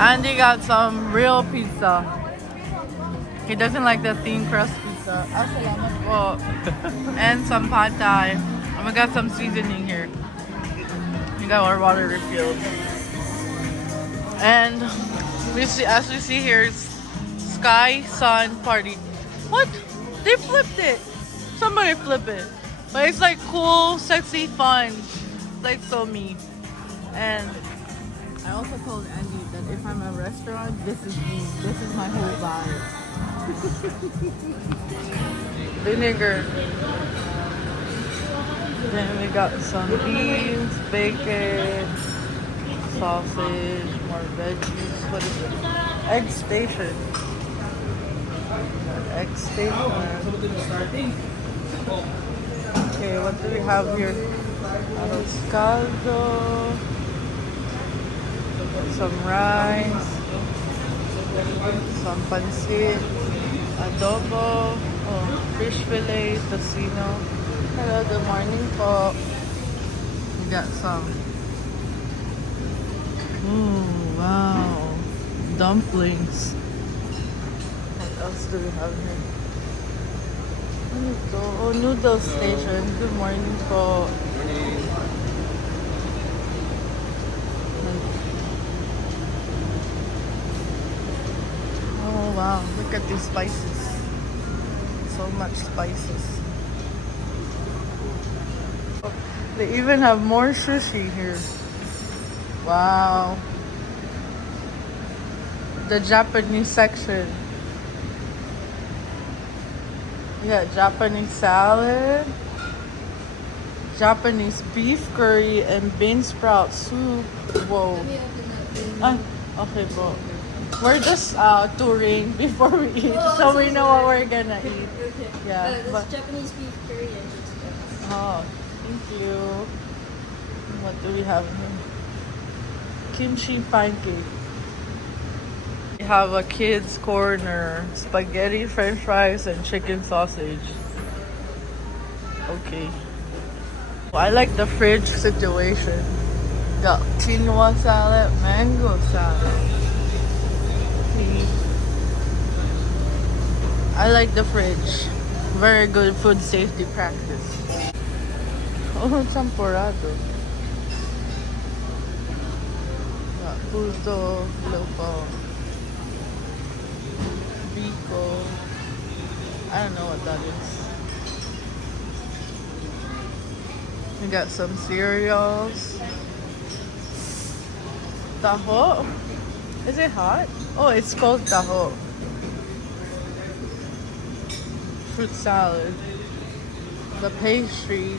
Andy got some real pizza. He doesn't like the thin crust pizza. Salamat po. And some pad thai. And we got some seasoning here. We got our water refilled. And we see, as we see here, it's Sky Sun Party. What? They flipped it. Somebody flip it. But it's like cool, sexy, fun. Like so me. And I also told Andy that if I'm a restaurant, this is me. This is my whole vibe. Vinegar. Then we got some beans, bacon, sausage, more veggies. What is it? Egg station. Egg station. Okay, what do we have here? Arroz caldo. Some rice. Some pancit. Adobo. Oh, fish fillet, tocino. Hello, good morning po. We got some. Ooh, wow. Dumplings. What else do we have here? Oh, noodle station. Good morning po. Oh wow, look at these spices. So much spices. They even have more sushi here. Wow. The Japanese section. We got Japanese salad, Japanese beef curry, and bean sprout soup. Whoa. Okay, bro. We're just touring before we eat, so we know what we're gonna eat. Yeah. That's Japanese beef curry and bean sprouts. Oh, thank you. What do we have here? Kimchi pancake. We have a kids corner, spaghetti, french fries, and chicken sausage. Okay. I like the fridge situation. Got quinoa salad, mango salad. I like the fridge. Very good food safety practice. Oh, champorado. Got puto, lopo. Biko. I don't know what that is. We got some cereals. Taho. Is it hot? Oh, it's called taho. Fruit salad. The pastry.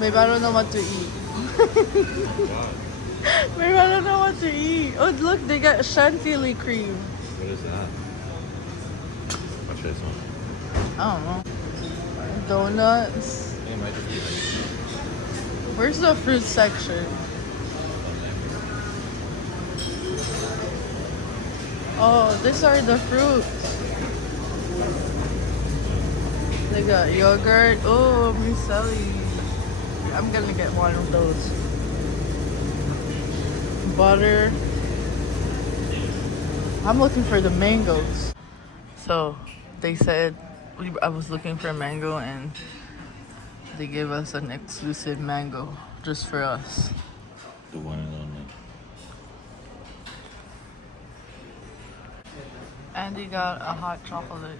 Maybe I don't know what to eat. Maybe I don't know what to eat. Oh, look, they got chantilly cream. What is that? What's this one? I don't know. Donuts. It might just be like... Where's the fruit section? Oh, these are the fruits. They got yogurt. Oh, micelli. I'm gonna get one of those. Butter. I'm looking for the mangoes. So they said I was looking for a mango and they gave us an exclusive mango just for us. The one and only. Andy got a hot chocolate.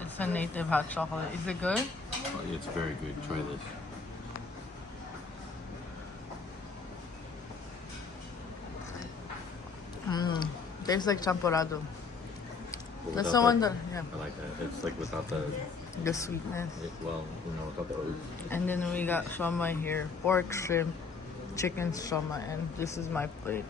It's a native hot chocolate. Is it good? Oh, it's very good. Try this. Tastes like champorado. But That's without the one that, yeah, I like that. It's like without the... the sweetness. Without the oats. And then we got shawmai here. Pork, shrimp, chicken shawmai. And this is my plate.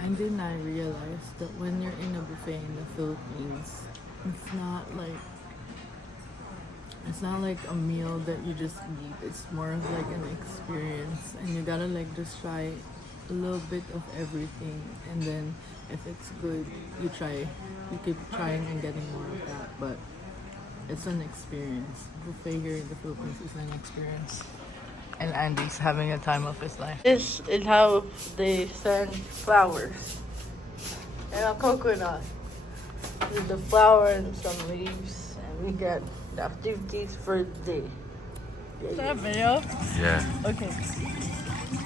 And then I realized that when you're in a buffet in the Philippines, it's not like a meal that you just eat. It's more of like an experience, and you gotta like just try a little bit of everything, and then if it's good, you keep trying and getting more of that. But it's an experience. Buffet here in the Philippines is an experience. and Andy's having a time of his life. This is how they send flowers and a coconut with the flower and some leaves, and we get the activities for the day. Is that a video? Yeah. Okay.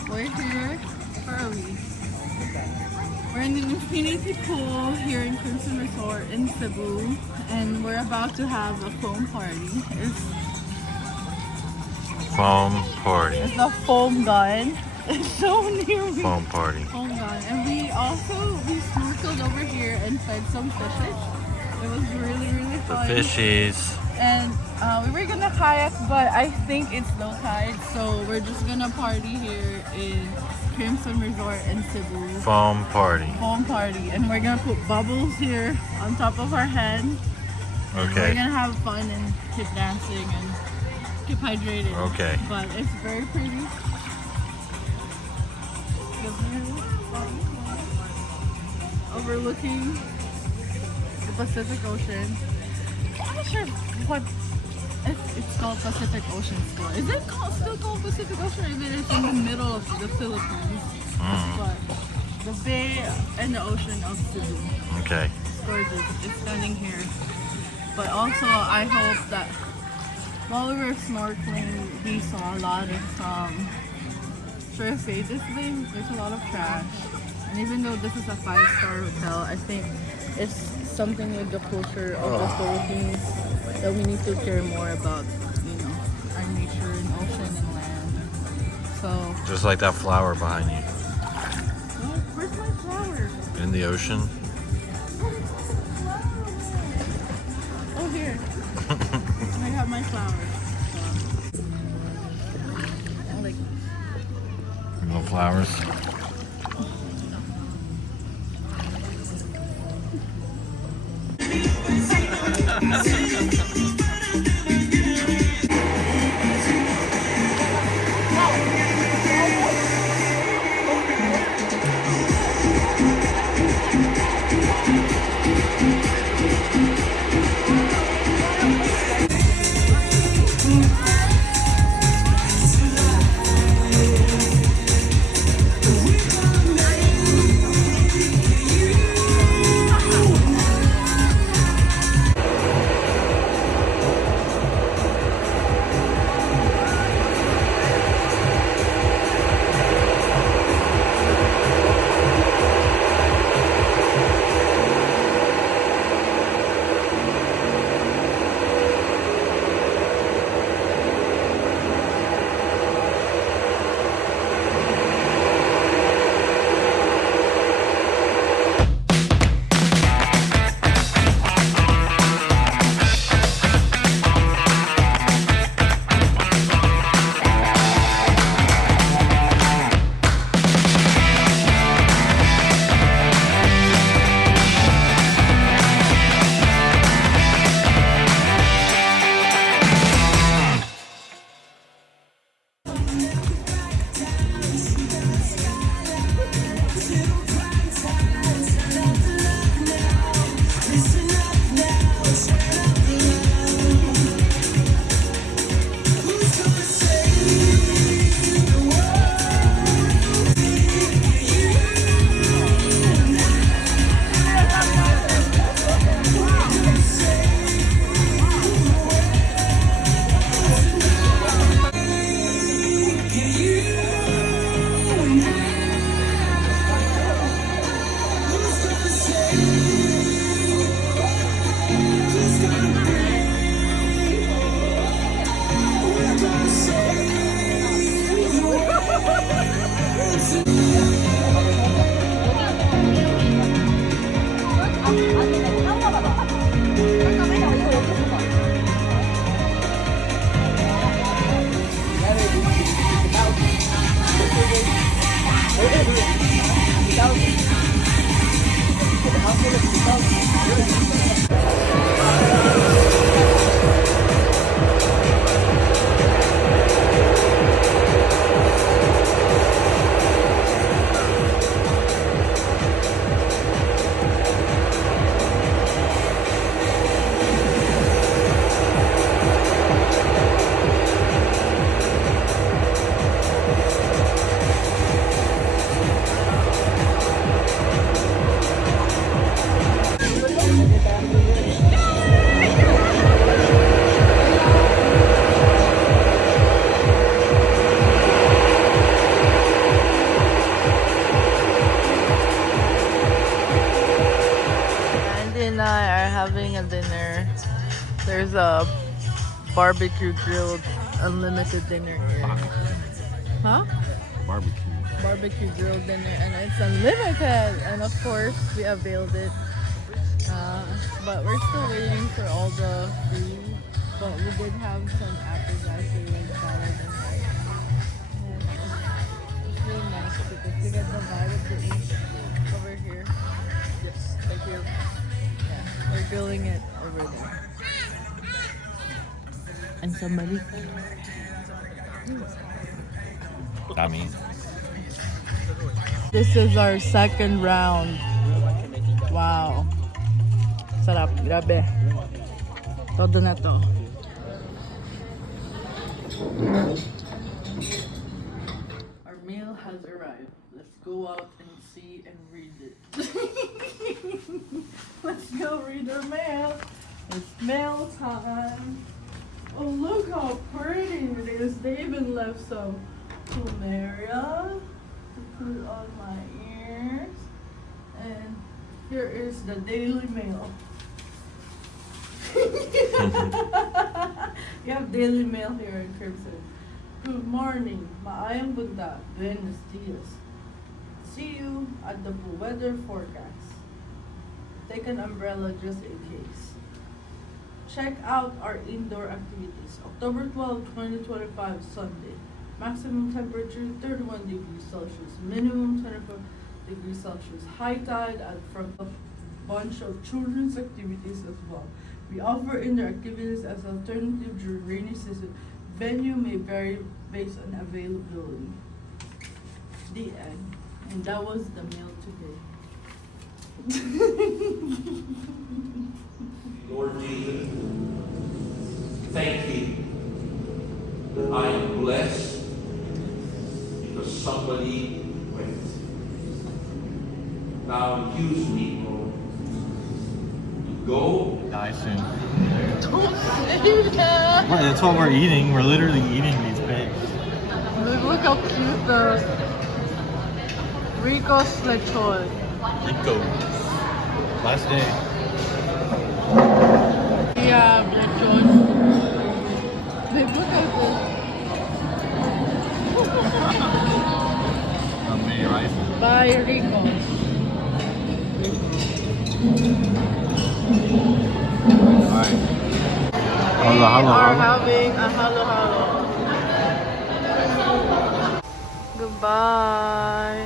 We're here. Where are we? We're in the Infinity Pool here in Crimson Resort in Cebu, and we're about to have a foam party. Foam party. It's a foam gun. It's so near me. Foam party. Foam gun. And we snorkeled over here and fed some fishes. It was really, really fun. The fishies. And we were gonna kayak, but I think it's low tide, so we're just gonna party here in Crimson Resort in Cebu. Foam party. Foam party. And we're gonna put bubbles here on top of our head. Okay. We're gonna have fun and keep dancing and keep hydrated. Okay. But it's very pretty. The view overlooking the Pacific Ocean. I'm not sure what if it's called Pacific Ocean still. Is it still called Pacific Ocean, or is it in the middle of the Philippines? But the bay and the ocean of Cebu. Okay. It's gorgeous. It's stunning here. But also, I hope that while we were snorkeling, we saw a lot of should I say this thing? There's a lot of trash. And even though this is a 5-star hotel, I think it's something with the culture of the Philippines that we need to care more about, our nature and ocean and land. So, Just like that flower behind you. where's my flower? In the ocean. Oh, here. I have my flowers. So, I like No flowers. I are having a dinner. There's a barbecue grilled unlimited dinner here. Huh? Barbecue. Barbecue grilled dinner, and it's unlimited. And of course, we availed it. But we're still waiting for all the food. But we did have some appetizer like salad and rice. And it's really nice because you get the vibe of the east over here. Yes, like here. Yeah, we're grilling it over there. And somebody. Namin. This is our second round. Wow. Sarap, grabe. Todo na to. Our meal has arrived. Let's go out and see and read it. Let's go read our mail. It's mail time. Oh, look how pretty it is. They even left some plumeria to put on my ears. And here is the Daily Mail. You have Daily Mail here in Crimson. Good morning. Maayong bunda. Buenos dias. See you at the weather forecast. Take an umbrella just in case. Check out our indoor activities. October 12, 2025, Sunday. Maximum temperature 31 degrees Celsius. Minimum 24 degrees Celsius. High tide at from a bunch of children's activities as well. We offer indoor activities as alternative during rainy season. Venue may vary based on availability. The end. And that was the mail today. Lord Jesus, thank you that I am blessed because somebody went. Now use me, Lord, to go. Die soon. Don't say that! That's what we're eating. We're literally eating these pigs. Look how cute the Rico's lechon. Rico. Last day. Yeah, lechon. Babe, look at this. Mini rice. By Rico. Alright. We are having a halo-halo. Goodbye.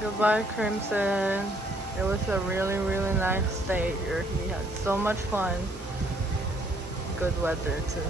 Goodbye, Crimson. It was a really, really nice stay here. We had so much fun. Good weather, too.